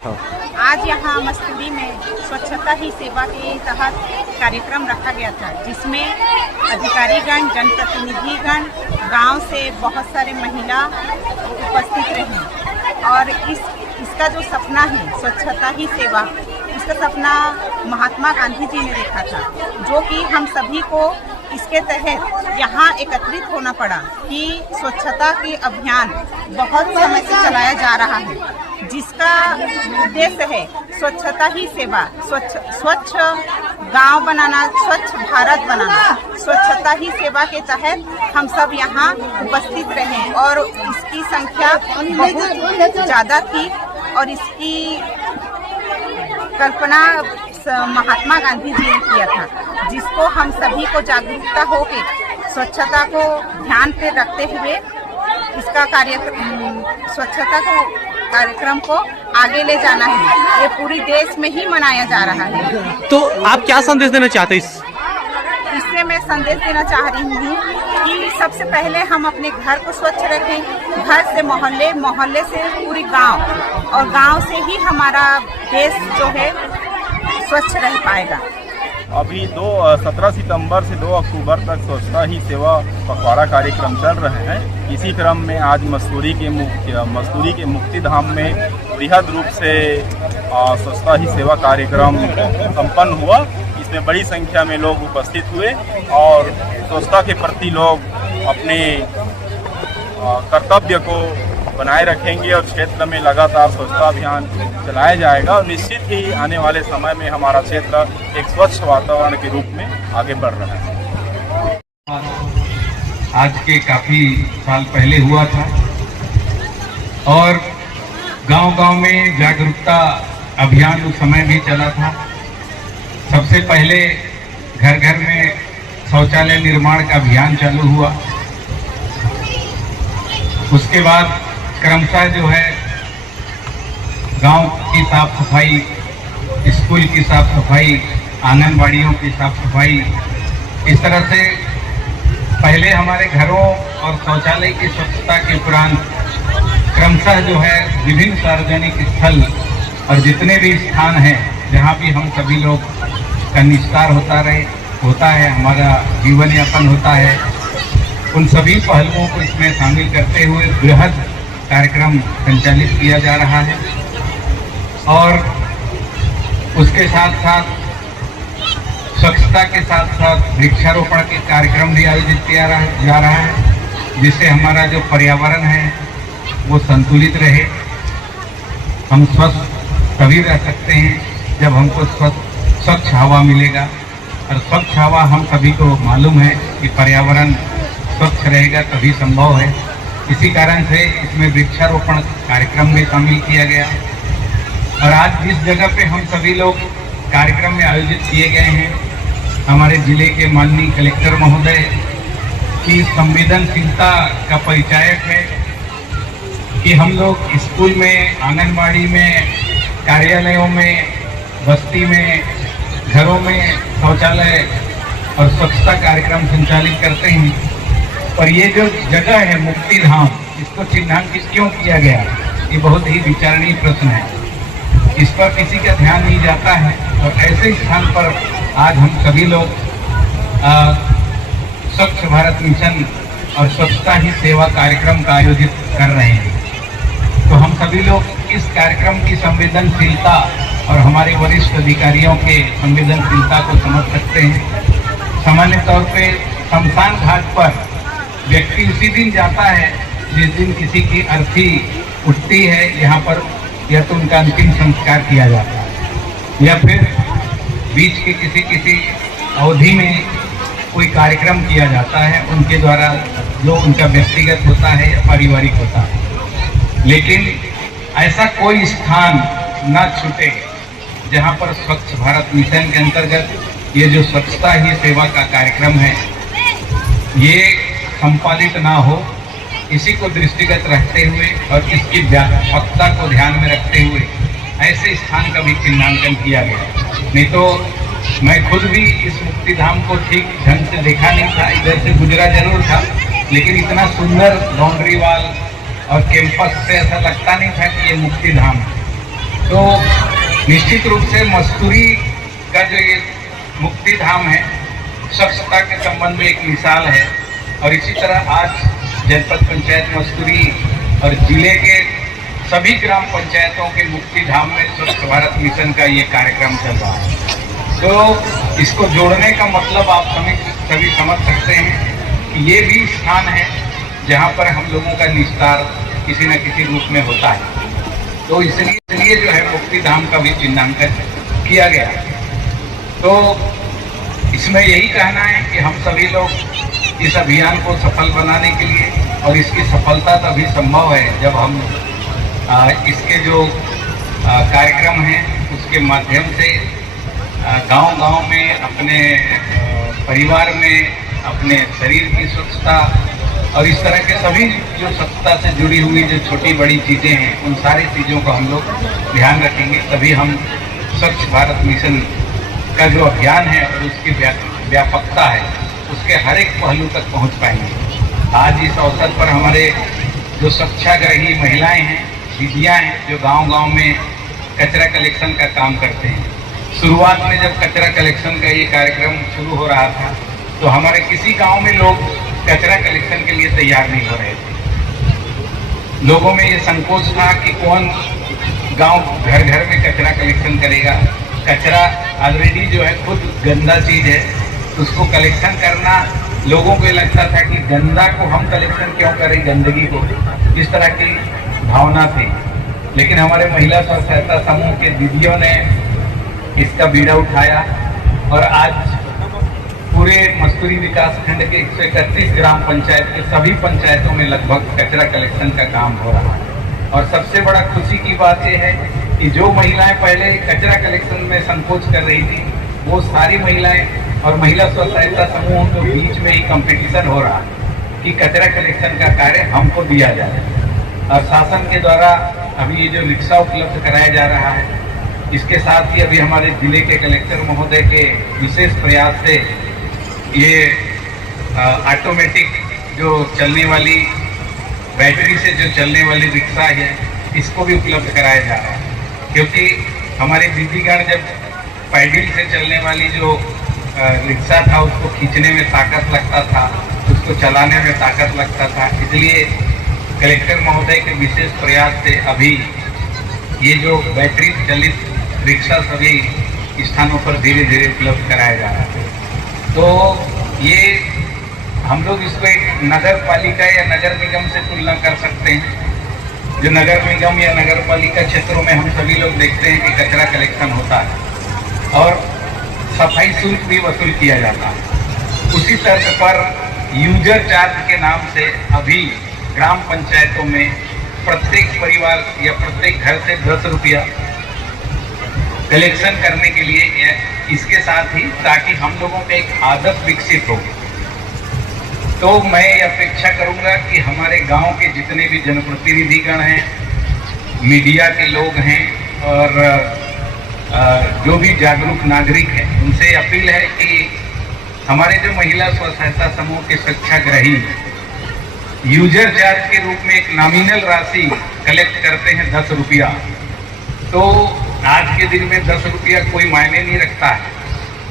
आज यहाँ मस्तूरी में स्वच्छता ही सेवा के तहत कार्यक्रम रखा गया था, जिसमें अधिकारीगण, जनप्रतिनिधिगण, गांव से बहुत सारे महिला उपस्थित रहीं और इसका जो सपना है स्वच्छता ही सेवा, इसका सपना महात्मा गांधी जी ने देखा था, जो कि हम सभी को इसके तहत यहाँ एकत्रित होना पड़ा कि स्वच्छता के अभियान बहुत समय से चलाया जा रहा है, जिसका उद्देश्य है स्वच्छता ही सेवा, स्वच्छ गांव बनाना, स्वच्छ भारत बनाना। स्वच्छता ही सेवा के तहत हम सब यहाँ उपस्थित रहे और इसकी संख्या बहुत ज़्यादा थी और इसकी कल्पना महात्मा गांधी जी ने किया था, जिसको हम सभी को जागरूकता होकर स्वच्छता को ध्यान पे रखते हुए इसका कार्यक्रम को आगे ले जाना है। ये पूरे देश में ही मनाया जा रहा है। तो आप क्या संदेश देना चाहते हैं? इससे मैं संदेश देना चाह रही हूँ कि सबसे पहले हम अपने घर को स्वच्छ रखें, घर से मोहल्ले, मोहल्ले से पूरी गांव और गांव से ही हमारा देश जो है स्वच्छ रह पाएगा। अभी 17 सितंबर से 2 अक्टूबर तक स्वच्छता ही सेवा पखवाड़ा कार्यक्रम चल रहे हैं। इसी क्रम में आज मस्तूरी के मुक्तिधाम में बृहद रूप से स्वच्छता ही सेवा कार्यक्रम संपन्न हुआ। इसमें बड़ी संख्या में लोग उपस्थित हुए और स्वच्छता के प्रति लोग अपने कर्तव्य को बनाए रखेंगे और क्षेत्र में लगातार स्वच्छता अभियान चलाया जाएगा और निश्चित ही आने वाले समय में हमारा क्षेत्र एक स्वच्छ वातावरण के रूप में आगे बढ़ रहा है। आज के काफी साल पहले हुआ था और गांव-गांव में जागरूकता अभियान उस समय भी चला था। सबसे पहले घर घर में शौचालय निर्माण का अभियान चालू हुआ। उसके बाद क्रमशः जो है गांव की साफ सफाई, स्कूल की साफ सफाई, आंगनबाड़ियों की साफ सफाई, इस तरह से पहले हमारे घरों और शौचालय की स्वच्छता के उपरांत क्रमशः जो है विभिन्न सार्वजनिक स्थल और जितने भी स्थान हैं जहां भी हम सभी लोग का निस्तार होता है, हमारा जीवन यापन होता है, उन सभी पहलुओं को इसमें शामिल करते हुए बृहद कार्यक्रम संचालित किया जा रहा है। और उसके साथ साथ स्वच्छता के साथ साथ वृक्षारोपण के कार्यक्रम भी आयोजित किया जा रहा है, जिससे हमारा जो पर्यावरण है वो संतुलित रहे। हम स्वस्थ तभी रह सकते हैं जब हमको स्वच्छ हवा मिलेगा और स्वच्छ हवा हम सभी को मालूम है कि पर्यावरण स्वच्छ रहेगा तभी संभव है। इसी कारण से इसमें वृक्षारोपण कार्यक्रम में शामिल किया गया और आज जिस जगह पे हम सभी लोग कार्यक्रम में आयोजित किए गए हैं, हमारे जिले के माननीय कलेक्टर महोदय की संवेदनशीलता का परिचायक है कि हम लोग स्कूल में, आंगनबाड़ी में, कार्यालयों में, बस्ती में, घरों में शौचालय और स्वच्छता कार्यक्रम संचालित करते हैं। और ये जो जगह है मुक्तिधाम, इसको चिन्हांकित क्यों किया गया, ये बहुत ही विचारणीय प्रश्न है। इस पर किसी का ध्यान नहीं जाता है और ऐसे स्थान पर आज हम सभी लोग स्वच्छ भारत मिशन और स्वच्छता ही सेवा कार्यक्रम का आयोजित कर रहे हैं। तो हम सभी लोग इस कार्यक्रम की संवेदनशीलता और हमारे वरिष्ठ अधिकारियों के संवेदनशीलता को समझ सकते हैं। सामान्य तौर पे शमशान घाट पर व्यक्ति उसी दिन जाता है जिस दिन किसी की अर्थी उठती है यहाँ पर, या तो उनका अंतिम संस्कार किया जाता है या फिर बीच के किसी अवधि में कोई कार्यक्रम किया जाता है उनके द्वारा, जो उनका व्यक्तिगत होता है या पारिवारिक होता है। लेकिन ऐसा कोई स्थान न छूटे जहाँ पर स्वच्छ भारत मिशन के अंतर्गत ये जो स्वच्छता ही सेवा का कार्यक्रम है ये संपादित ना हो, इसी को दृष्टिगत रखते हुए और इसकी व्यापकता को ध्यान में रखते हुए ऐसे स्थान का भी चिन्हांकन किया गया। नहीं तो मैं खुद भी इस मुक्तिधाम को ठीक ढंग से देखा नहीं था, इधर से गुजरा जरूर था, लेकिन इतना सुंदर बाउंड्री वाल और कैंपस से ऐसा लगता नहीं था कि ये मुक्तिधाम है। तो निश्चित रूप से मस्तूरी का जो ये मुक्ति धाम है, स्वच्छता के संबंध में एक मिसाल है। और इसी तरह आज जनपद पंचायत मस्तूरी और जिले के सभी ग्राम पंचायतों के मुक्ति धाम में स्वच्छ भारत मिशन का ये कार्यक्रम चल रहा है। तो इसको जोड़ने का मतलब आप सभी समझ सकते हैं कि ये भी स्थान है जहाँ पर हम लोगों का निस्तार किसी न किसी रूप में होता है। तो इसलिए जो है मुक्ति धाम का भी चिन्हांकन किया गया है। तो इसमें यही कहना है कि हम सभी लोग इस अभियान को सफल बनाने के लिए, और इसकी सफलता तभी संभव है जब हम इसके जो कार्यक्रम हैं उसके माध्यम से गांव-गांव में अपने परिवार में अपने शरीर की स्वच्छता और इस तरह के सभी जो स्वच्छता से जुड़ी हुई जो छोटी बड़ी चीज़ें हैं उन सारी चीज़ों का हम लोग ध्यान रखेंगे, तभी हम स्वच्छ भारत मिशन का जो अभियान है और उसकी व्यापकता है उसके हर एक पहलू तक पहुंच पाएंगे। आज इस अवसर पर हमारे जो स्वच्छाग्रही महिलाएं हैं, दीदियाँ हैं, जो गांव-गांव में कचरा कलेक्शन का काम करते हैं। शुरुआत में जब कचरा कलेक्शन का ये कार्यक्रम शुरू हो रहा था तो हमारे किसी गांव में लोग कचरा कलेक्शन के लिए तैयार नहीं हो रहे थे। लोगों में ये संकोच था कि कौन गांव घर घर में कचरा कलेक्शन करेगा। कचरा ऑलरेडी जो है खुद गंदा चीज़ है, उसको कलेक्शन करना लोगों को ये लगता था कि गंदा को हम कलेक्शन क्यों करें, गंदगी को, इस तरह की भावना थी। लेकिन हमारे महिला स्व सहायता समूह के दीदियों ने इसका बीड़ा उठाया और आज पूरे मस्तूरी विकास खंड के 131 ग्राम पंचायत के सभी पंचायतों में लगभग कचरा कलेक्शन का काम हो रहा है। और सबसे बड़ा खुशी की बात यह है कि जो महिलाएं पहले कचरा कलेक्शन में संकोच कर रही थी, वो सारी महिलाएं और महिला स्व सहायता समूहों के बीच में ही कंपटीशन हो रहा है कि कचरा कलेक्शन का कार्य हमको दिया जाए। और शासन के द्वारा अभी ये जो रिक्शा उपलब्ध कराया जा रहा है, इसके साथ ही अभी हमारे जिले के कलेक्टर महोदय के विशेष प्रयास से ये ऑटोमेटिक जो चलने वाली बैटरी से जो चलने वाली रिक्शा है, इसको भी उपलब्ध कराया जा रहा है। क्योंकि हमारे दीदीगण जब पैडल से चलने वाली जो रिक्शा था उसको खींचने में ताकत लगता था, उसको चलाने में ताकत लगता था, इसलिए कलेक्टर महोदय के विशेष प्रयास से अभी ये जो बैटरी चलित रिक्शा सभी स्थानों पर धीरे धीरे उपलब्ध कराया जा रहा है। तो ये हम लोग इसको एक नगर पालिका या नगर निगम से तुलना कर सकते हैं। जो नगर निगम या नगर पालिका क्षेत्रों में हम सभी लोग देखते हैं कि कचरा कलेक्शन होता है और सफाई शुल्क भी वसूल किया जाता है। उसी तर्ज पर यूजर चार्ज के नाम से अभी ग्राम पंचायतों में प्रत्येक परिवार या प्रत्येक घर से 10 रुपया कलेक्शन करने के लिए, इसके साथ ही ताकि हम लोगों में एक आदत विकसित हो। तो मैं ये अपेक्षा करूंगा कि हमारे गांव के जितने भी जनप्रतिनिधिगण हैं, मीडिया के लोग हैं और जो भी जागरूक नागरिक हैं, उनसे अपील है कि हमारे जो महिला स्व सहायता समूह के स्वच्छाग्रही यूजर चार्ज के रूप में एक नॉमिनल राशि कलेक्ट करते हैं 10 रुपया। तो आज के दिन में 10 रुपया कोई मायने नहीं रखता है,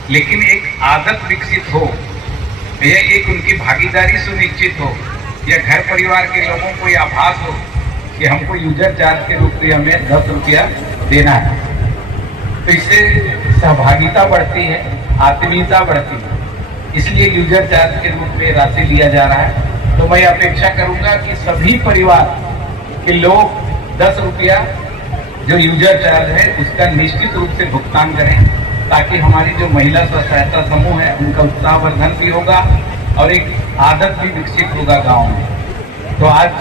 लेकिन एक आदत विकसित हो, यह एक उनकी भागीदारी सुनिश्चित हो, या घर परिवार के लोगों को यह आभास हो कि हमको यूजर चार्ज के रूप में हमें 10 रुपया देना है। तो इससे सहभागिता बढ़ती है, आत्मीयता बढ़ती है, इसलिए यूजर चार्ज के रूप में राशि लिया जा रहा है। तो मैं अपेक्षा करूंगा कि सभी परिवार के लोग 10 रुपया जो यूजर चार्ज है उसका निश्चित रूप से भुगतान करें, ताकि हमारी जो महिला स्व सहायता समूह है उनका उत्साहवर्धन भी होगा और एक आदत भी विकसित होगा गांव में। तो आज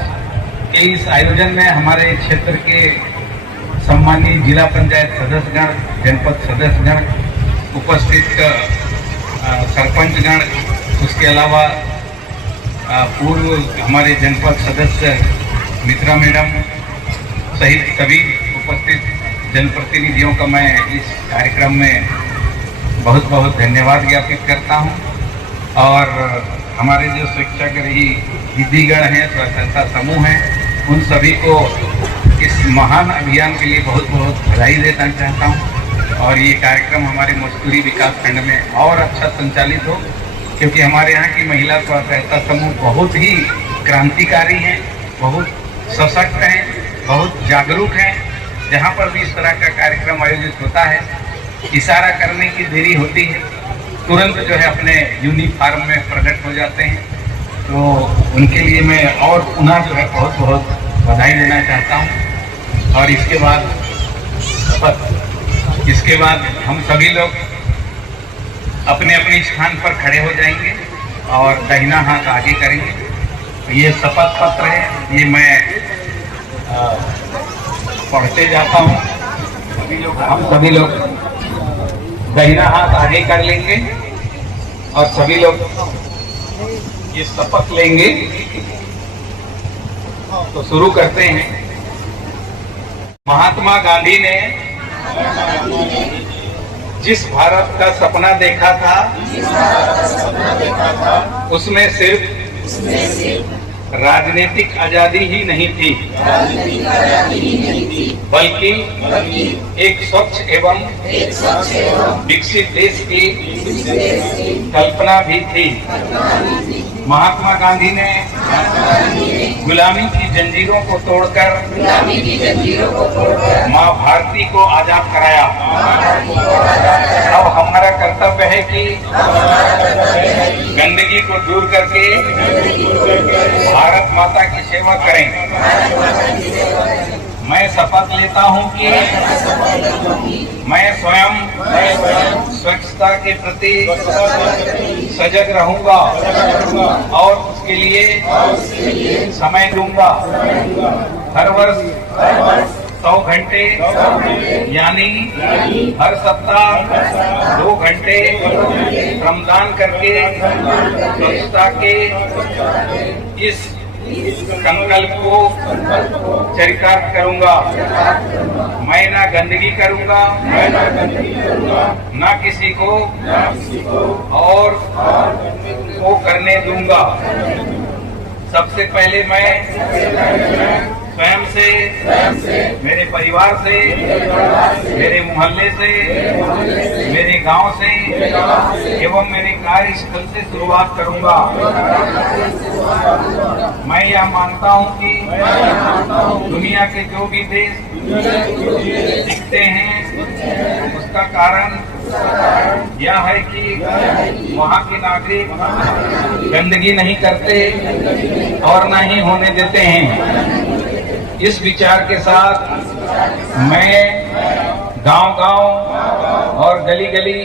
के इस आयोजन में हमारे क्षेत्र के सम्मानित जिला पंचायत सदस्यगण, जनपद सदस्यगण, उपस्थित सरपंचगण, उसके अलावा पूर्व हमारे जनपद सदस्य मित्रा मैडम सहित सभी उपस्थित जनप्रतिनिधियों का मैं इस कार्यक्रम में बहुत बहुत धन्यवाद ज्ञापित करता हूं। और हमारे जो स्वच्छाग्रही दीदीगण हैं, स्व सहायता समूह हैं, उन सभी को इस महान अभियान के लिए बहुत बहुत बधाई देना चाहता हूँ और ये कार्यक्रम हमारे मस्तूरी विकास खंड में और अच्छा संचालित हो, क्योंकि हमारे यहाँ की महिला स्वसहायता समूह बहुत ही क्रांतिकारी हैं, बहुत सशक्त हैं, बहुत जागरूक हैं। जहाँ पर भी इस तरह का कार्यक्रम आयोजित होता है, इशारा करने की देरी होती है, तुरंत जो है अपने यूनिफॉर्म में प्रकट हो जाते हैं। तो उनके लिए मैं और पुनः जो है बहुत बहुत बधाई देना चाहता हूँ। और इसके बाद हम सभी लोग अपने अपने स्थान पर खड़े हो जाएंगे और दाहिना हाथ आगे करेंगे। ये शपथ पत्र है, ये मैं पढ़ते जाता हूँ। हम सभी लोग दाहिना हाथ आगे कर लेंगे और सभी लोग ये शपथ लेंगे। तो शुरू करते हैं। महात्मा गांधी ने जिस भारत का सपना देखा था, उसमें सिर्फ राजनीतिक आजादी ही नहीं थी, बल्कि एक स्वच्छ एवं विकसित देश की कल्पना भी थी। महात्मा गांधी ने गुलामी की जंजीरों को तोड़कर माँ भारती को आजाद कराया। अब हमारा कर्तव्य है कि गंदगी को दूर करके भारत माता की सेवा करें। मैं शपथ लेता हूं कि मैं स्वयं स्वच्छता के प्रति सजग रहूंगा और उसके लिए समय दूंगा। हर वर्ष 100 घंटे यानी हर सप्ताह 2 घंटे श्रमदान करके स्वच्छता के इस संकल्प को चरितार्थ करूंगा। मैं ना गंदगी करूंगा, ना किसी को और वो करने दूंगा। सबसे पहले मैं स्वयं से, मेरे परिवार से, मेरे मोहल्ले से, मेरे गांव से एवं मेरे कार्यस्थल से शुरुआत करूंगा। मैं यह मानता हूं कि दुनिया के जो भी देश दिखते हैं, उसका कारण यह है कि वहाँ के नागरिक गंदगी नहीं करते और न ही होने देते हैं। इस विचार के साथ मैं गांव-गांव और गली-गली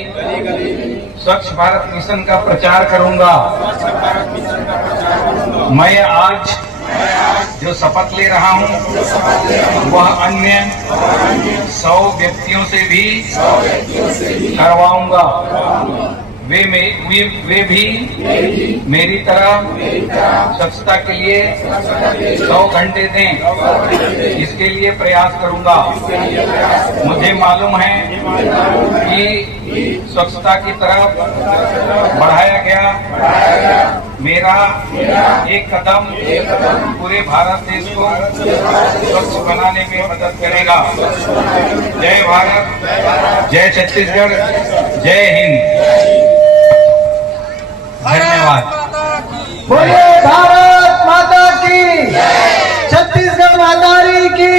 स्वच्छ भारत मिशन का प्रचार करूंगा। मैं आज जो शपथ ले रहा हूं, वह अन्य 100 व्यक्तियों से भी करवाऊंगा। वे भी मेरी तरह स्वच्छता के लिए 100 घंटे दें, इसके लिए प्रयास करूंगा। मुझे मालूम है कि स्वच्छता की तरफ बढ़ाया गया मेरा एक कदम पूरे भारत देश को स्वच्छ बनाने में मदद करेगा। जय भारत, जय छत्तीसगढ़, जय हिंद। धन्यवाद। बोलिए भारत माता की, छत्तीसगढ़ माता की।